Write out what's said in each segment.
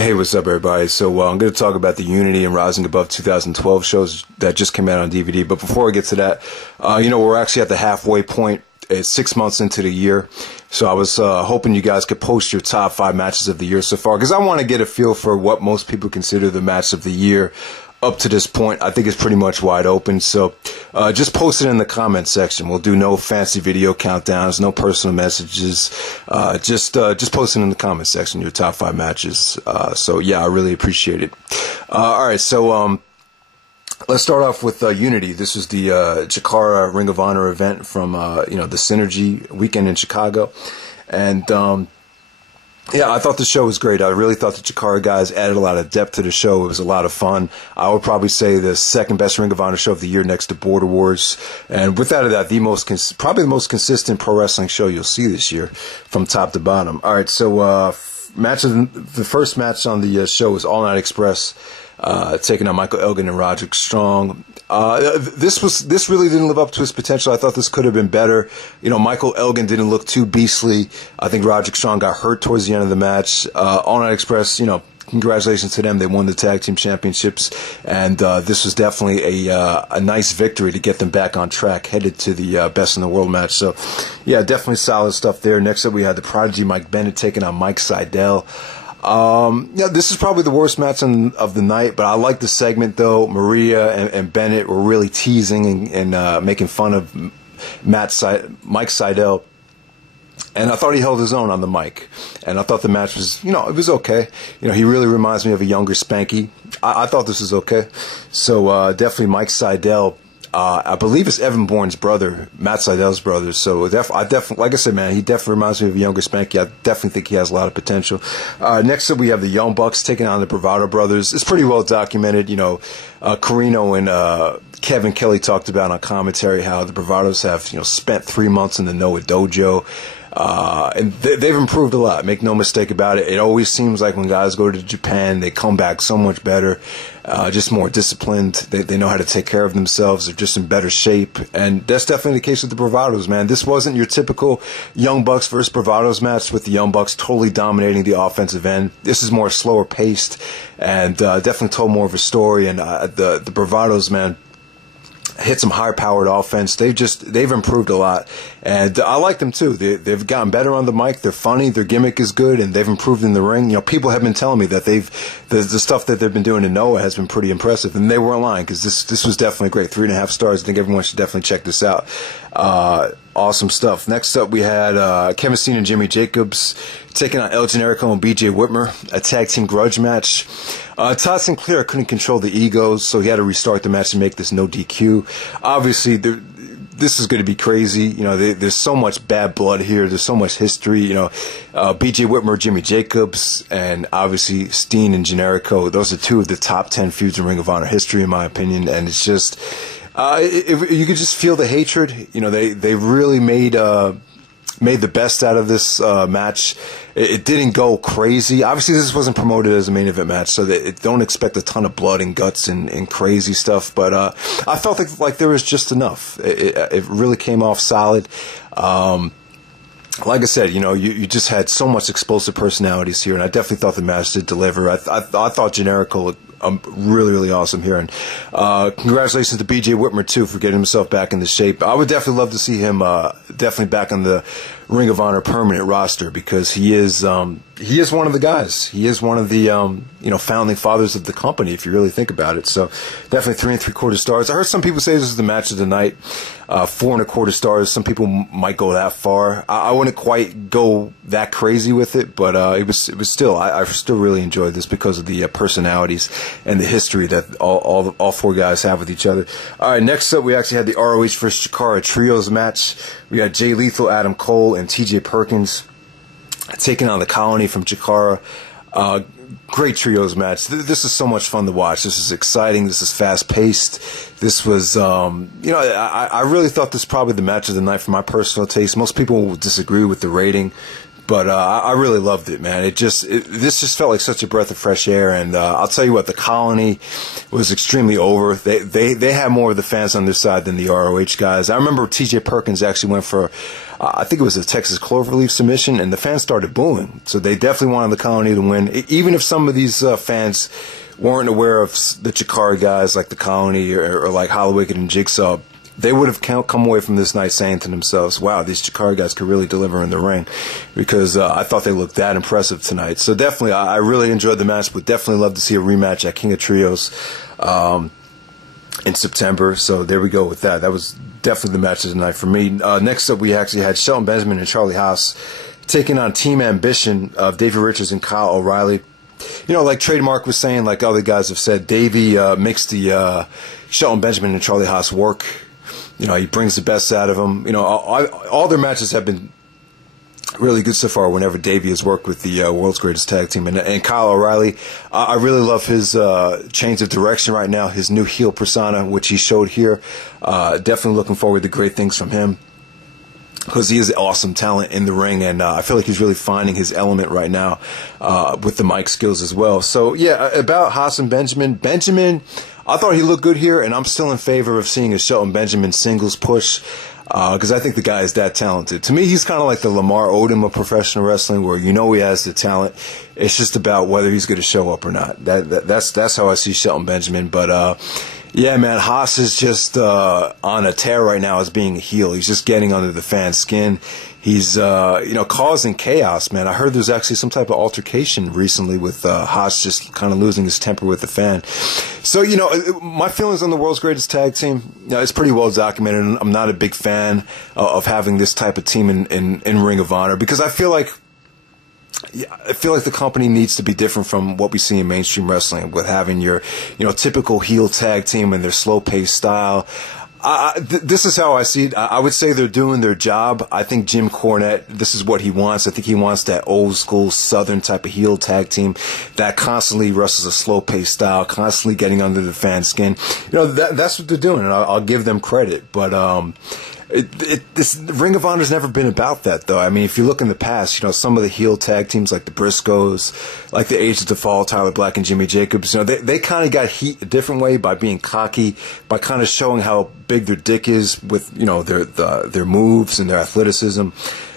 Hey, what's up, everybody? So I'm going to talk about the Unity and Rising Above 2012 shows that just came out on DVD. But before I get to that, we're actually at the halfway point. It's 6 months into the year. So I was hoping you guys could post your top 5 matches of the year so far, because I want to get a feel for what most people consider the match of the year. Up to this point, I think it's pretty much wide open. So just post it in the comment section. We'll do no fancy video countdowns, no personal messages. Just post it in the comment section, your top 5 matches. So yeah, I really appreciate it. All right, so let's start off with Unity. This is the CHIKARA Ring of Honor event from the Synergy weekend in Chicago, and yeah, I thought the show was great. I really thought the CHIKARA guys added a lot of depth to the show. It was a lot of fun. I would probably say the second best Ring of Honor show of the year, next to Border Wars, and without a doubt, probably the most consistent pro wrestling show you'll see this year, from top to bottom. All right, so the first match on the show was All Night Express, taking on Michael Elgin and Roderick Strong. This really didn't live up to his potential. I thought this could have been better. Michael Elgin didn't look too beastly. I think Roderick Strong got hurt towards the end of the match. All Night Express, congratulations to them. They won the tag team championships, and this was definitely a nice victory to get them back on track, headed to the Best in the World match. So, yeah, definitely solid stuff there. Next up, we had the Prodigy Mike Bennett taking on Mike Sydal. Yeah, this is probably the worst match of the night, but I like the segment though. Maria and Bennett were really teasing and making fun of Mike Sydal, and I thought he held his own on the mic. And I thought the match was, it was okay. He really reminds me of a younger Spanky. I thought this was okay. So definitely Mike Sydal. I believe it's Evan Bourne's brother, Matt Sydal's brother. So I definitely, like I said, man, he definitely reminds me of a younger Spanky. I definitely think he has a lot of potential. Next up, we have the Young Bucks taking on the Bravado brothers. It's pretty well documented. Carino and Kevin Kelly talked about on commentary how the Bravados have, spent 3 months in the Noah Dojo. And they've improved a lot. Make no mistake about it. It always seems like when guys go to Japan, they come back so much better, just more disciplined. They know how to take care of themselves. They're just in better shape. And that's definitely the case with the Bravados, man. This wasn't your typical Young Bucks versus Bravados match with the Young Bucks totally dominating the offensive end. This is more slower paced and definitely told more of a story. And the Bravados, man, hit some high-powered offense. They've improved a lot, and I like them too. They've gotten better on the mic. They're funny. Their gimmick is good, and they've improved in the ring. People have been telling me that the stuff that they've been doing in Noah has been pretty impressive, and they weren't lying, because this was definitely great. 3.5 stars. I think everyone should definitely check this out. Awesome stuff. Next up, we had Kevin Steen and Jimmy Jacobs taking on El Generico and BJ Whitmer, a tag team grudge match. Todd Sinclair couldn't control the egos, so he had to restart the match to make this no DQ. Obviously, this is going to be crazy. There's so much bad blood here. There's so much history. BJ Whitmer, Jimmy Jacobs, and obviously Steen and Generico. Those are 2 of the top 10 feuds in Ring of Honor history, in my opinion. And it's just, you could just feel the hatred. They really made the best out of this match. It didn't go crazy. Obviously, this wasn't promoted as a main event match, so don't expect a ton of blood and guts and crazy stuff. But I felt like there was just enough. It really came off solid. Like I said, you just had so much explosive personalities here, and I definitely thought the match did deliver. I thought Generico looked really, really awesome here, and congratulations to BJ Whitmer too for getting himself back into shape. I would definitely love to see him definitely back on the Ring of Honor permanent roster, because he is one of the guys. He is one of the founding fathers of the company, if you really think about it. So definitely 3 3/4 stars. I heard some people say this is the match of the night. 4 1/4 stars. Some people might go that far. I wouldn't quite go that crazy with it, but it was still. I still really enjoyed this because of the personalities and the history that all 4 guys have with each other. All right, next up we actually had the ROH versus CHIKARA trios match. We had Jay Lethal, Adam Cole, and TJ Perkins taking on the Colony from CHIKARA. Great trios match. This is so much fun to watch. This is exciting. This is fast-paced. This was, I really thought this was probably the match of the night for my personal taste. Most people will disagree with the rating, But I really loved it, man. This just felt like such a breath of fresh air. And I'll tell you what, the Colony was extremely over. They had more of the fans on their side than the ROH guys. I remember T.J. Perkins actually went for, I think it was a Texas Cloverleaf submission, and the fans started booing. So they definitely wanted the Colony to win, even if some of these fans weren't aware of the CHIKARA guys like the Colony or like Hallowicked and Jigsaw. They would have come away from this night saying to themselves, wow, these CHIKARA guys could really deliver in the ring, because I thought they looked that impressive tonight. So definitely, I really enjoyed the match, but definitely love to see a rematch at King of Trios in September. So there we go with that. That was definitely the match of the night for me. Next up, we actually had Shelton Benjamin and Charlie Haas taking on Team Ambition of Davey Richards and Kyle O'Reilly. You know, like Trademark was saying, like other guys have said, Davey makes the Shelton Benjamin and Charlie Haas work. You know, he brings the best out of them. You know, all their matches have been really good so far whenever Davey has worked with the world's greatest tag team. And Kyle O'Reilly, I really love his change of direction right now, his new heel persona, which he showed here. Definitely looking forward to great things from him, because he is awesome talent in the ring, and I feel like he's really finding his element right now with the mic skills as well. So, yeah, about Haas and Benjamin, I thought he looked good here, and I'm still in favor of seeing a Shelton Benjamin singles push, because I think the guy is that talented. To me, he's kind of like the Lamar Odom of professional wrestling, where you know he has the talent. It's just about whether he's going to show up or not. That's how I see Shelton Benjamin. But yeah, man, Haas is just on a tear right now as being a heel. He's just getting under the fan's skin. He's causing chaos, man. I heard there's actually some type of altercation recently with Haas just kind of losing his temper with the fan. So, my feelings on the world's greatest tag team, it's pretty well documented. I'm not a big fan of having this type of team in Ring of Honor, because I feel like the company needs to be different from what we see in mainstream wrestling, with having your, typical heel tag team and their slow-paced style. This is how I see it. I would say they're doing their job. I think Jim Cornette, this is what he wants. I think he wants that old school Southern type of heel tag team that constantly wrestles a slow paced style, constantly getting under the fan skin. That's what they're doing, and I'll give them credit. But this Ring of Honor's never been about that, though. I mean, if you look in the past, some of the heel tag teams like the Briscoes, like the Age of the Fall, Tyler Black and Jimmy Jacobs, they kind of got heat a different way by being cocky, by kind of showing how big their dick is with, their moves and their athleticism.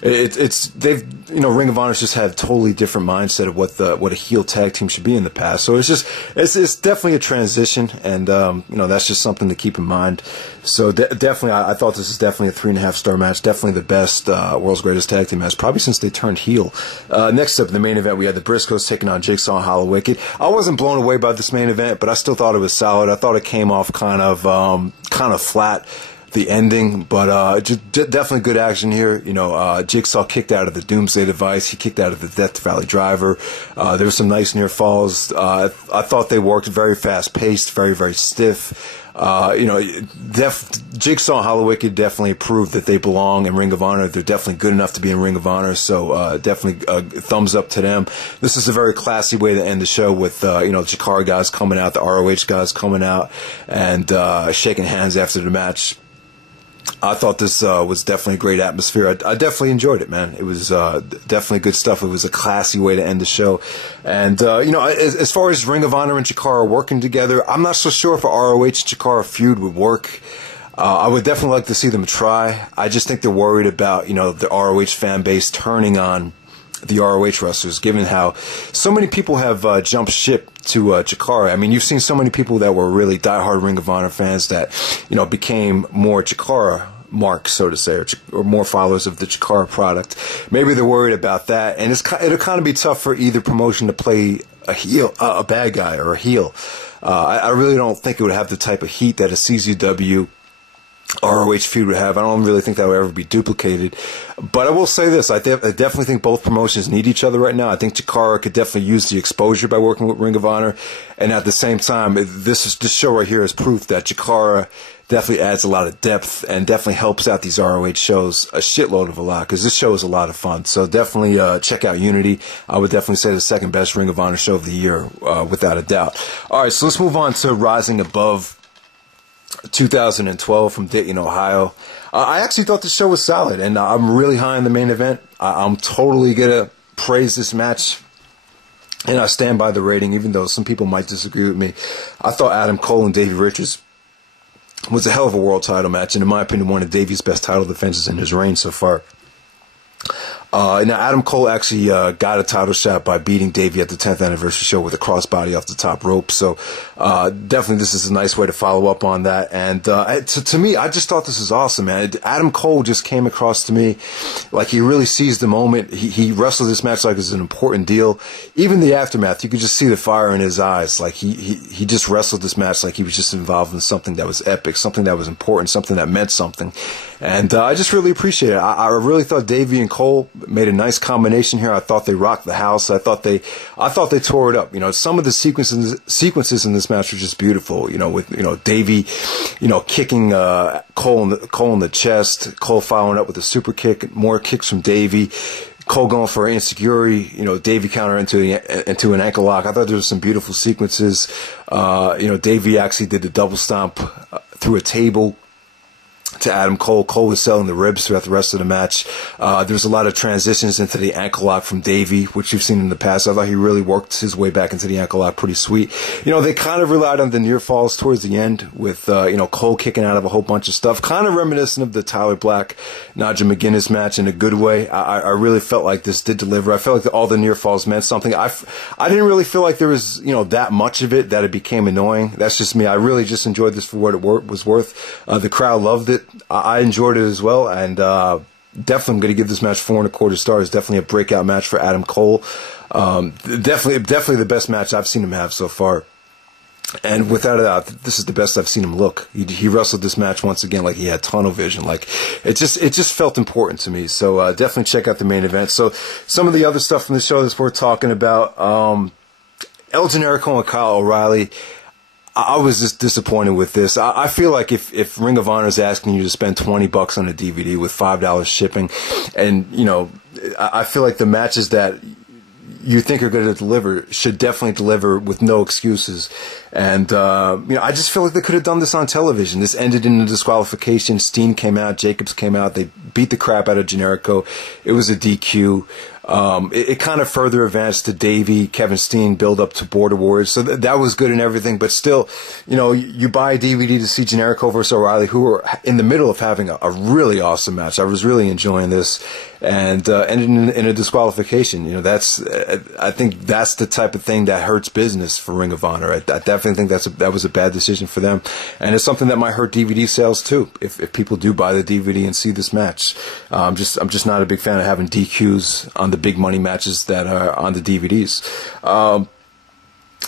Ring of Honor's just had a totally different mindset of what a heel tag team should be in the past. So it's definitely a transition, and that's just something to keep in mind. So definitely, I thought this is definitely a 3.5-star match. Definitely the best world's greatest tag team match, probably since they turned heel. Next up, in the main event, we had the Briscoes taking on Jigsaw and Hallowicked. I wasn't blown away by this main event, but I still thought it was solid. I thought it came off kind of flat, the ending, but just definitely good action here. Jigsaw kicked out of the Doomsday Device. He kicked out of the Death Valley Driver. There were some nice near falls. I thought they worked very fast paced, very, very stiff. Jigsaw and Hallowicked definitely proved that they belong in Ring of Honor. They're definitely good enough to be in Ring of Honor, so definitely thumbs up to them. This is a very classy way to end the show with, the CHIKARA guys coming out, the ROH guys coming out, and shaking hands after the match. I thought this was definitely a great atmosphere. I definitely enjoyed it, man. It was definitely good stuff. It was a classy way to end the show. And, as far as Ring of Honor and CHIKARA working together, I'm not so sure if a ROH CHIKARA feud would work. I would definitely like to see them try. I just think they're worried about, the ROH fan base turning on the ROH wrestlers, given how so many people have jumped ship to CHIKARA. I mean, you've seen so many people that were really diehard Ring of Honor fans that, became more CHIKARA marks, so to say, or more followers of the CHIKARA product. Maybe they're worried about that, and it'll kind of be tough for either promotion to play a bad guy or a heel. I really don't think it would have the type of heat that a CZW ROH feud would have. I don't really think that would ever be duplicated. But I will say this, I definitely think both promotions need each other right now. I think CHIKARA could definitely use the exposure by working with Ring of Honor. And at the same time, this show right here is proof that CHIKARA definitely adds a lot of depth and definitely helps out these ROH shows a shitload of a lot, because this show is a lot of fun. So definitely check out Unity. I would definitely say the second best Ring of Honor show of the year, without a doubt. All right, so let's move on to Rising Above 2012 from Dayton, Ohio. I actually thought the show was solid, and I'm really high in the main event. I'm totally gonna praise this match, and I stand by the rating, even though some people might disagree with me. I thought Adam Cole and Davey Richards was a hell of a world title match, and in my opinion, one of Davey's best title defenses in his reign so far. Now, Adam Cole actually got a title shot by beating Davey at the 10th anniversary show with a crossbody off the top rope. So definitely this is a nice way to follow up on that. And to me, I just thought this was awesome, man. Adam Cole just came across to me like he really seized the moment. He wrestled this match like it was an important deal. Even the aftermath, you could just see the fire in his eyes. Like he just wrestled this match like he was just involved in something that was epic, something that was important, something that meant something. And I just really appreciate it. I really thought Davey and Cole made a nice combination here. I thought they rocked the house. I thought they tore it up. You know, some of the sequences in this match were just beautiful. You know, with Davey, kicking Cole in the chest, Cole following up with a super kick, more kicks from Davey. Cole going for an insecurity, Davey counter into an ankle lock. I thought there was some beautiful sequences. Davey actually did the double stomp through a table to Adam Cole. Cole was selling the ribs throughout the rest of the match. There's a lot of transitions into the ankle lock from Davey, which you've seen in the past. I thought he really worked his way back into the ankle lock pretty sweet. They kind of relied on the near falls towards the end with, Cole kicking out of a whole bunch of stuff, kind of reminiscent of the Tyler Black, Nigel McGuinness match in a good way. I really felt like this did deliver. I felt like all the near falls meant something. I didn't really feel like there was, that much of it that it became annoying. That's just me. I really just enjoyed this for what it was worth. The crowd loved it. I enjoyed it as well, and definitely I'm going to give this match 4.25 stars. Definitely a breakout match for Adam Cole. Definitely the best match I've seen him have so far. And without a doubt, this is the best I've seen him look. He wrestled this match once again like he had tunnel vision. Like it just felt important to me. So definitely check out the main event. So some of the other stuff from the show that's worth talking about. El Generico and Kyle O'Reilly. I was just disappointed with this. I feel like if Ring of Honor is asking you to spend $20 on a DVD with $5 shipping, and I feel like the matches that you think are going to deliver should definitely deliver with no excuses. And I just feel like they could have done this on television. This ended in a disqualification. Steen came out, Jacobs came out. They beat the crap out of Generico. It was a DQ. It kind of further advanced to Davey, Kevin Steen, build up to Border Wars. So that was good and everything. But still, you buy a DVD to see Generico versus O'Reilly, who were in the middle of having a really awesome match. I was really enjoying this, and ended in a disqualification. I think that's the type of thing that hurts business for Ring of Honor. I definitely think that was a bad decision for them, and it's something that might hurt DVD sales too. If people do buy the DVD and see this match, I'm just not a big fan of having DQs on the big money matches that are on the DVDs.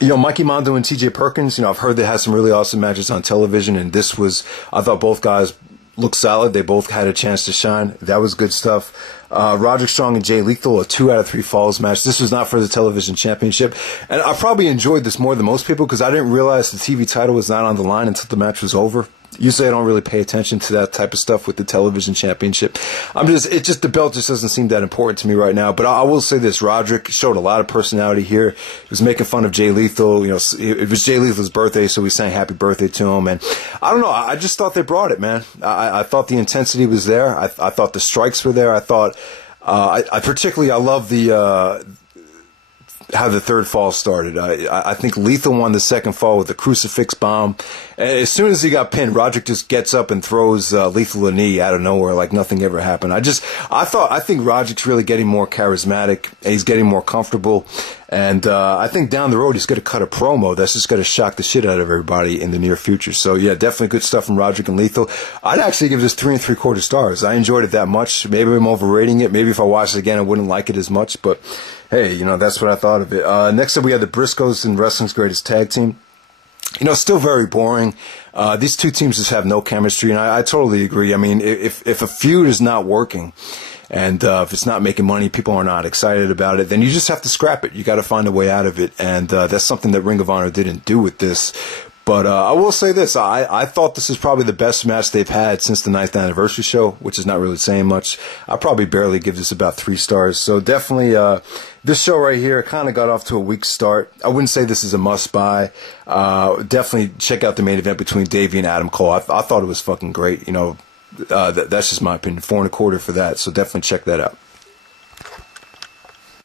Mikey Mondo and TJ Perkins, I've heard they had some really awesome matches on television, and I thought both guys looked solid. They both had a chance to shine. That was good stuff. Roderick Strong and Jay Lethal, a 2 out of 3 falls match. This was not for the television championship, and I probably enjoyed this more than most people because I didn't realize the TV title was not on the line until the match was over. Usually I don't really pay attention to that type of stuff with the television championship. The belt just doesn't seem that important to me right now. But I will say this, Roderick showed a lot of personality here. He was making fun of Jay Lethal. It was Jay Lethal's birthday, so we sang happy birthday to him. And I don't know, I just thought they brought it, man. I thought the intensity was there. I thought the strikes were there. I thought, I love how the third fall started. I think Lethal won the second fall with the crucifix bomb. And as soon as he got pinned, Roderick just gets up and throws Lethal a knee out of nowhere like nothing ever happened. I think Roderick's really getting more charismatic. He's getting more comfortable. And I think down the road he's going to cut a promo that's just going to shock the shit out of everybody in the near future. So yeah, definitely good stuff from Roderick and Lethal. I'd actually give this 3.75 stars. I enjoyed it that much. Maybe I'm overrating it. Maybe if I watched it again I wouldn't like it as much. But hey, that's what I thought of it. Next up we had the Briscoes and Wrestling's Greatest Tag Team. Still very boring. These two teams just have no chemistry, and I totally agree. I mean, if a feud is not working, and if it's not making money, people are not excited about it, then you just have to scrap it. You got to find a way out of it, and that's something that Ring of Honor didn't do with this. But I will say this, I thought this is probably the best match they've had since the 9th anniversary show, which is not really saying much. I probably barely give this about 3 stars. So definitely this show right here kind of got off to a weak start. I wouldn't say this is a must-buy. Definitely check out the main event between Davey and Adam Cole. I thought it was fucking great. That's just my opinion. 4 1/4 for that. So definitely check that out.